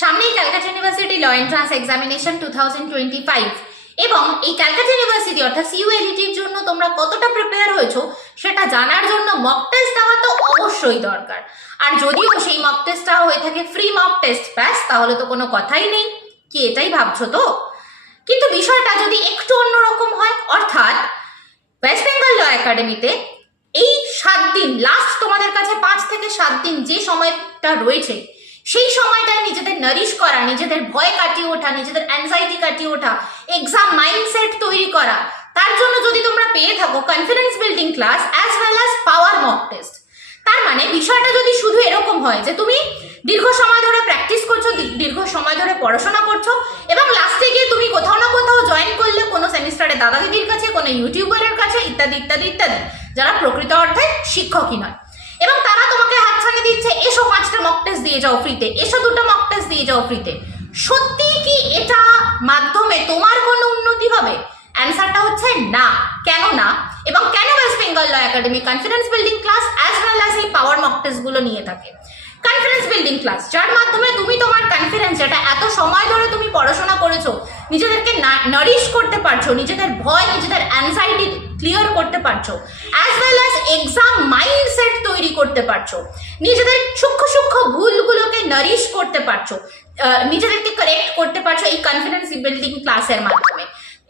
সামনেই Calcutta University law entrance examination 2025 এবং এই ক্যালকাটা ইউনিভার্সিটি অর্থাৎ সিইউএলইটির জন্য তোমরা কতটা প্রিপেয়ার হয়েছো সেটা জানার জন্য মক টেস্ট দেওয়া তো অবশ্যই দরকার। আর যদিও সেই মক টেস্টটা হয়ে থাকে ফ্রি মক টেস্ট, ব্যাস তাহলে তো কোনো কথাই নেই। কি এটাই ভাবছো তো? কিন্তু বিষয়টা যদি একটু অন্যরকম হয়, অর্থাৎ ওয়েস্ট বেঙ্গল ল একাডেমিতে এই 7 দিন, লাস্ট তোমাদের কাছে 5 থেকে 7 দিন যে সময়টা রয়েছে, সেই সময়টায় নিজেদের নারিশ করা, নিজেদের ভয় কাটিয়ে ওঠা, নিজেদের অ্যাংজাইটি কাটিয়ে ওঠা, এক্সাম মাইন্ডসেট তৈরি করা, তার জন্য যদি তোমরা পেয়ে থাকো confidence building class as well as power mock test, তার মানে বিষয়টা যদি শুধু এরকম হয় যে তুমি দীর্ঘ সময় ধরে প্র্যাকটিস করছো, দীর্ঘ সময় ধরে পড়াশোনা করছো এবং লাস্টে গিয়ে তুমি কোথাও না কোথাও জয়েন করলে কোনো সেমিস্টারে দাদা দিদির কাছে, কোনো ইউটিউবারের কাছে, ইত্যাদি ইত্যাদি ইত্যাদি, যারা প্রকৃত অর্থে শিক্ষকই নয়, এবং তারা তোমাকে হাতছানি দিচ্ছে এসো 5টা মক টেস্ট দিয়ে যাও ফ্রিতে, এসো 2টা মক টেস্ট দিয়ে যাও ফ্রিতে। সত্যি কি এটা মাধ্যমে তোমার কোনো উন্নতি হবে? অ্যান্সারটা হচ্ছে না। কেন না? এবং কেন West Bengal Law Academy confidence building class as well as এই পাওয়ার মক টেস্ট গুলো নিয়ে থাকে? কনফিডেন্স বিল্ডিং ক্লাস, যার মাধ্যমে তুমি তোমার কনফিডেন্স, যেটা এত সময় ধরে তুমি পড়াশোনা করেছো, নিজেদেরকে নারিশ করতে পারছো, নিজেদের ভয়, নিজেদের অ্যাংজাইটি ক্লিয়ার করতে পারছো, as well as exam mindset তৈরি করতে পারছো, নিজেদের সূক্ষ্ম সূক্ষ্ম ভুলগুলোকে নারিশ করতে পারছো, নিজেদেরকে কারেক্ট করতে পারছো এই কনফিডেন্স বিল্ডিং ক্লাসের মাধ্যমে।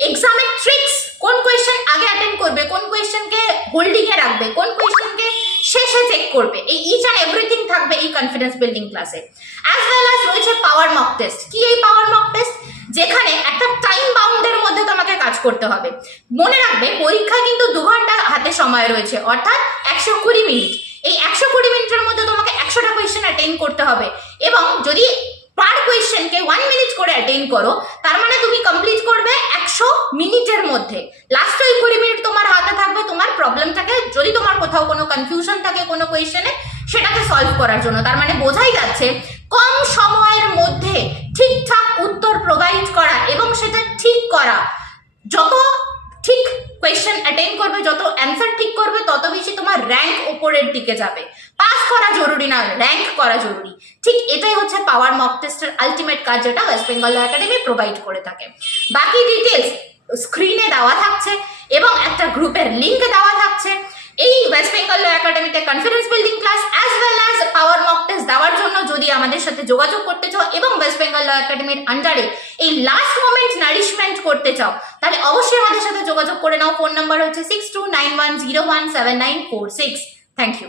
এক্সামের ট্রিক্স, কোন কোয়েশ্চেন আগে অ্যাটেন্ড করবে, কোন কোয়েশ্চেনকে হোল্ডিং এ রাখবে, কোন কোয়েশ্চেনকে শেষে চেক করবে, এই ইচ অ্যান্ড এভরিথিং থাকবে এই কনফিডেন্স বিল্ডিং ক্লাসে। অ্যাজ ওয়েল অ্যাজ রয়েছে পাওয়ার মক টেস্ট। কি এই পাওয়ার মক টেস্ট? যেখানে একটা টাইম বাউন্ডের মধ্যে তোমাকে কাজ করতে হবে। মনে রাখবে পরীক্ষা কিন্তু 2 ঘন্টা হাতে সময় রয়েছে, অর্থাৎ 120 মিনিট। এই 120 মিনিটের মধ্যে তোমাকে 100টা কোয়েশ্চেন অ্যাটেন্ড করতে হবে, এবং যদি পার কোয়েশ্চেনকে 1 মিনিট করে অ্যাটেন্ড করো, তার মানে তুমি কমপ্লিট করবে 100 মিনিটের মধ্যে। লাস্ট ওই 20 মিনিট তোমার হাতে থাকবে তোমার প্রবলেমটাকে, যদি তোমার কোথাও কোনো কনফিউশন থাকে কোনো কোয়েশ্চেনে, সেটাকে সলভ করার জন্য। তার মানে বোঝাই যাচ্ছে কম সময়ের মধ্যে ঠিকঠাক উত্তর প্রোভাইড করা এবং সেটা ঠিক করা। যত ঠিক কোয়েশ্চেন অ্যাটেন্ড করবে, যত অ্যান্সার ঠিক করবে, তত বেশি তোমার র্যাঙ্ক উপরের দিকে যাবে। পাস করা জরুরি না, র্যাঙ্ক করা জরুরি। ঠিক এটাই হচ্ছে পাওয়ার মক টেস্টের আলটিমেট কাজ, যেটা West Bengal Law academy provide করে থাকে। বাকি ডিটেলস স্ক্রিনে দেওয়া থাকছে এবং একটা গ্রুপের লিঙ্ক দেওয়া থাকছে। এই ওয়েস্ট বেঙ্গল ল একাডেমিতে confidence building class as well as power mock test দেওয়ার জন্য যদি আমাদের সাথে যোগাযোগ করতে চাও এবং ওয়েস্ট বেঙ্গল ল একাডেমির আন্ডারে এই লাস্ট মোমেন্ট নারিশমেন্ট করতে চাও, তাহলে অবশ্যই আমাদের সাথে যোগাযোগ করে নাও। ফোন নাম্বার হচ্ছে 6291017946। Thank you.